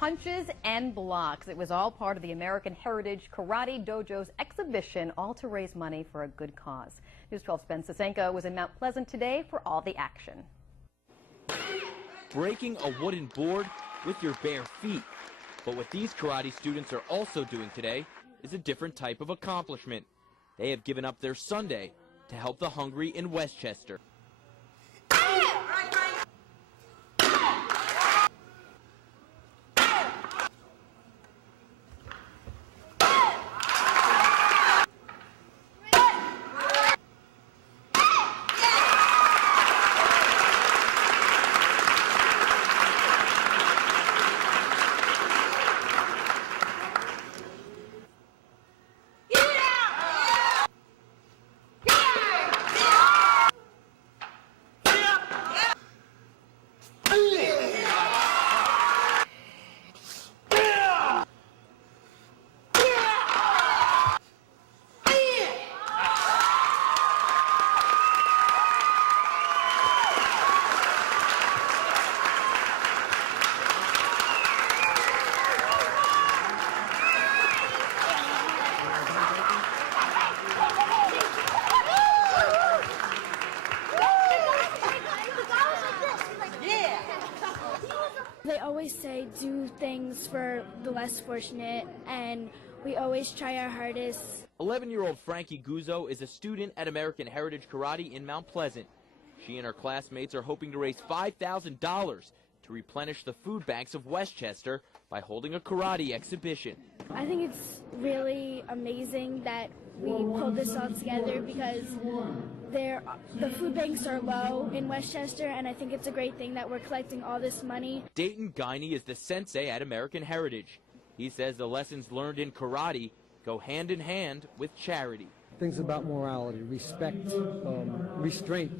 punches and blocks. It was all part of the American Heritage Karate Dojo's exhibition, all to raise money for a good cause. News 12's Ben Sasenko was in Mount Pleasant today for all the action. Breaking a wooden board with your bare feet. But what these karate students are also doing today is a different type of accomplishment. They have given up their Sunday to help the hungry in Westchester. They always say do things for the less fortunate, and we always try our hardest. 11-year-old Frankie Guzzo is a student at American Heritage Karate in Mount Pleasant. She and her classmates are hoping to raise $5,000 to replenish the food banks of Westchester by holding a karate exhibition. I think it's really amazing that we pulled this all together because the food banks are low in Westchester, and I think it's a great thing that we're collecting all this money. Dayton Guiney is the sensei at American Heritage. He says the lessons learned in karate go hand in hand with charity. Things about morality, respect, restraint,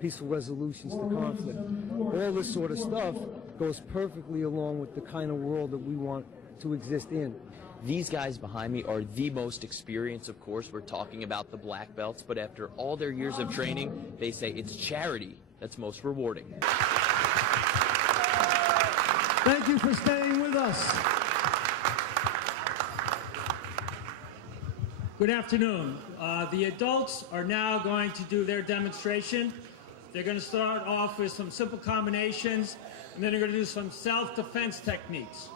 peaceful resolutions to conflict. All this sort of stuff goes perfectly along with the kind of world that we want to exist in. These guys behind me are the most experienced, of course. We're talking about the black belts, but after all their years of training, they say it's charity that's most rewarding. Thank you for staying with us. Good afternoon. The adults are now going to do their demonstration. They're going to start off with some simple combinations, and then they're going to do some self-defense techniques.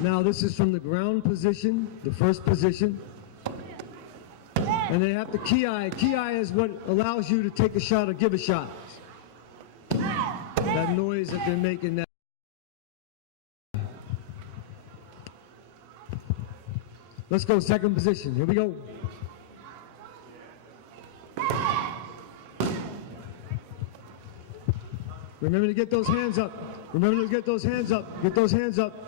Now this is from the ground position, the first position. And they have to ki-eye. Ki-eye is what allows you to take a shot or give a shot. That noise that they're making now. Let's go, second position. Here we go. Remember to get those hands up. Remember to get those hands up. Get those hands up.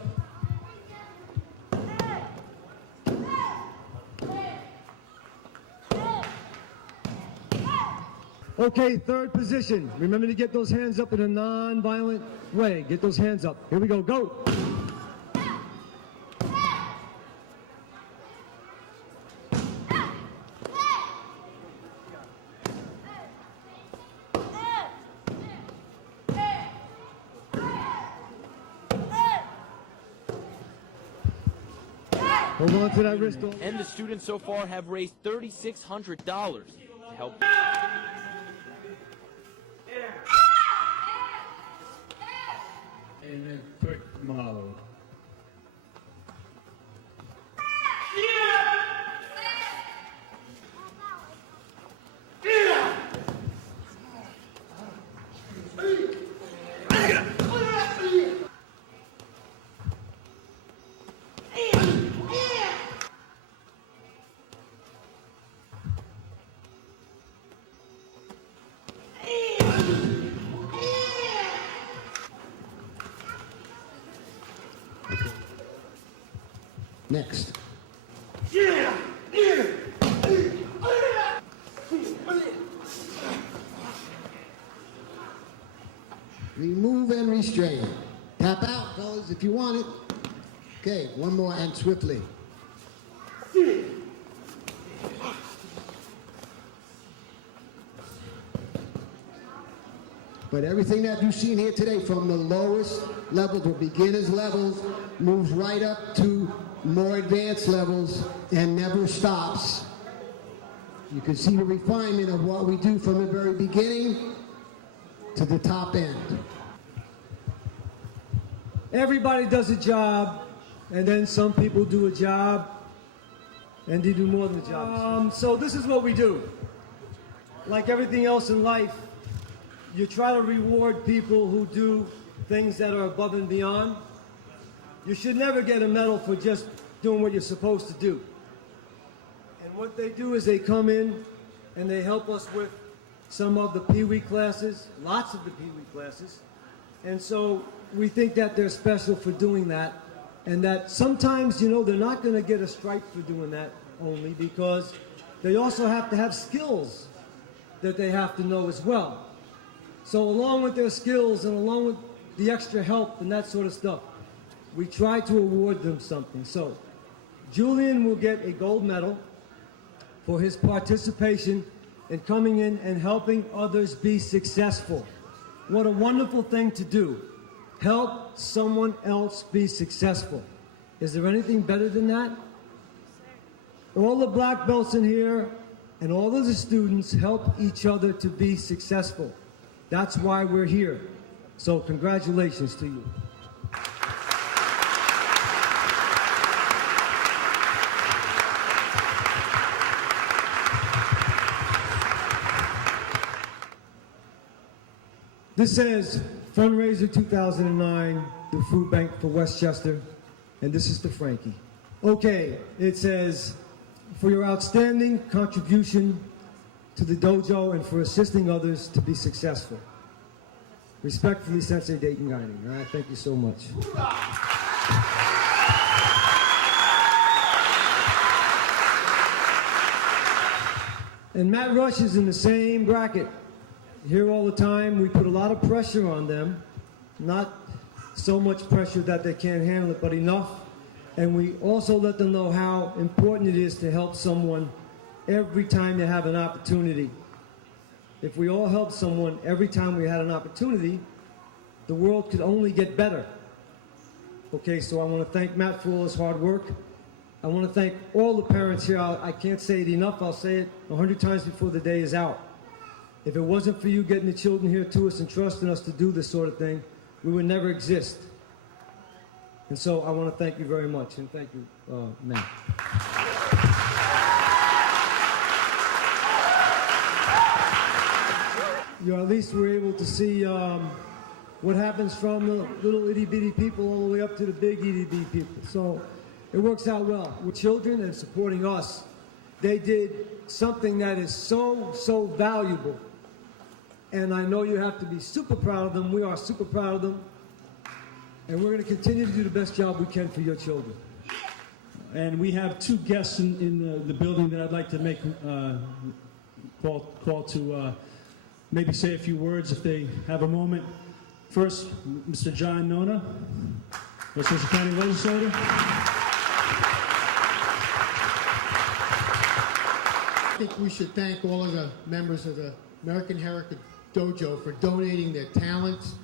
Okay, third position. Remember to get those hands up in a non-violent way. Get those hands up. Here we go. Go. Hold on to that wrist. And the students so far have raised $3,600 to help. In a quick mode. Next. Remove and restrain. Tap out, fellas, if you want it. Okay, one more and swiftly. But everything that you've seen here today, from the lowest level to beginner's levels, moves right up to more advanced levels and never stops. You can see the refinement of what we do from the very beginning to the top end. Everybody does a job, and then some people do a job, and they do more than a job. So this is what we do. Like everything else in life, you try to reward people who do things that are above and beyond. You should never get a medal for just doing what you're supposed to do. And what they do is they come in and they help us with some of the Pee Wee classes, lots of the Pee Wee classes. And so we think that they're special for doing that, and that sometimes, you know, they're not going to get a stripe for doing that only, because they also have to have skills that they have to know as well. So along with their skills and along with the extra help and that sort of stuff, we try to award them something. So Julian will get a gold medal for his participation in coming in and helping others be successful. What a wonderful thing to do. Help someone else be successful. Is there anything better than that? All the black belts in here and all of the students help each other to be successful. That's why we're here. So congratulations to you. This says Fundraiser 2009, the Food Bank for Westchester, and this is to Frankie. Okay, it says, for your outstanding contribution to the dojo and for assisting others to be successful. Respectfully, Sensei Dayton Guining. All right, thank you so much. And Matt Rush is in the same bracket. Here all the time, we put a lot of pressure on them. Not so much pressure that they can't handle it, but enough. And we also let them know how important it is to help someone every time you have an opportunity. If we all helped someone every time we had an opportunity, the world could only get better. Okay, so I want to thank Matt for all his hard work. I want to thank all the parents here. I can't say it enough. I'll say it 100 times before the day is out. If it wasn't for you getting the children here to us and trusting us to do this sort of thing, we would never exist. And so I want to thank you very much, and thank you, Matt. You know, at least we're able to see what happens from the little itty-bitty people all the way up to the big itty-bitty people. So it works out well. With children and supporting us, they did something that is so valuable. And I know you have to be super proud of them. We are super proud of them. And we're going to continue to do the best job we can for your children. And we have two guests in the building that I'd like to make call to maybe say a few words if they have a moment. First, Mr. John Nona, Westchester County Legislator. I think we should thank all of the members of the American Heritage Dojo for donating their talents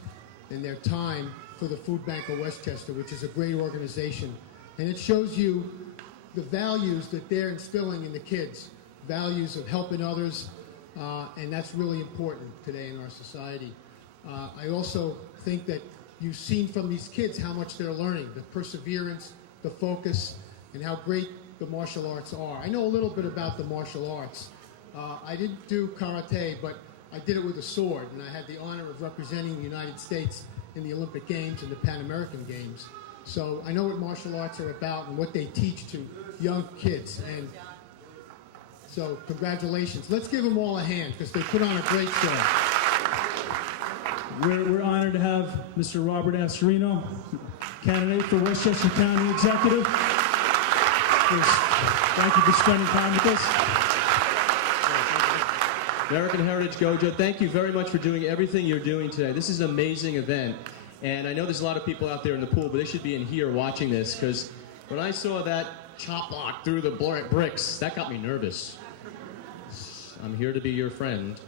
and their time for the Food Bank of Westchester, which is a great organization. And it shows you the values that they're instilling in the kids, values of helping others, and that's really important today in our society. I also think that you've seen from these kids how much they're learning, the perseverance, the focus, and how great the martial arts are. I know a little bit about the martial arts. I didn't do karate, but I did it with a sword, and I had the honor of representing the United States in the Olympic Games and the Pan American Games. So I know what martial arts are about and what they teach to young kids. And so congratulations. Let's give them all a hand because they put on a great show. We're honored to have Mr. Robert Astorino, candidate for Westchester County Executive. Thank you for spending time with us. American Heritage Dojo, thank you very much for doing everything you're doing today. This is an amazing event. And I know there's a lot of people out there in the pool, but they should be in here watching this, because when I saw that chop block through the bricks, that got me nervous. I'm here to be your friend.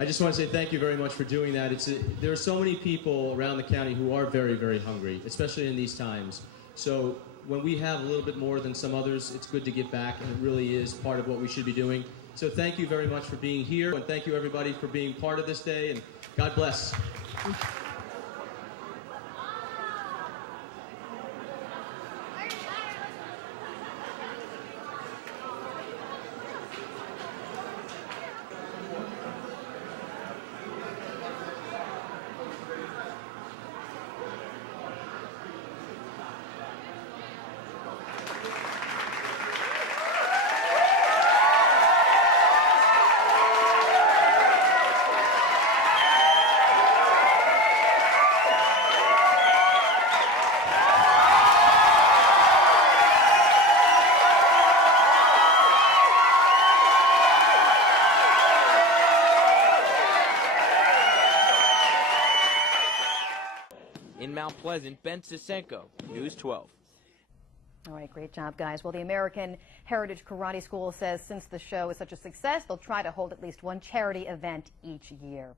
I just want to say thank you very much for doing that. There are so many people around the county who are very, very hungry, especially in these times. So when we have a little bit more than some others, it's good to give back, and it really is part of what we should be doing. So thank you very much for being here, and thank you everybody for being part of this day, and God bless. In Mount Pleasant, Ben Sisenko, News 12. All right, great job, guys. Well, the American Heritage Karate School says since the show is such a success, they'll try to hold at least one charity event each year.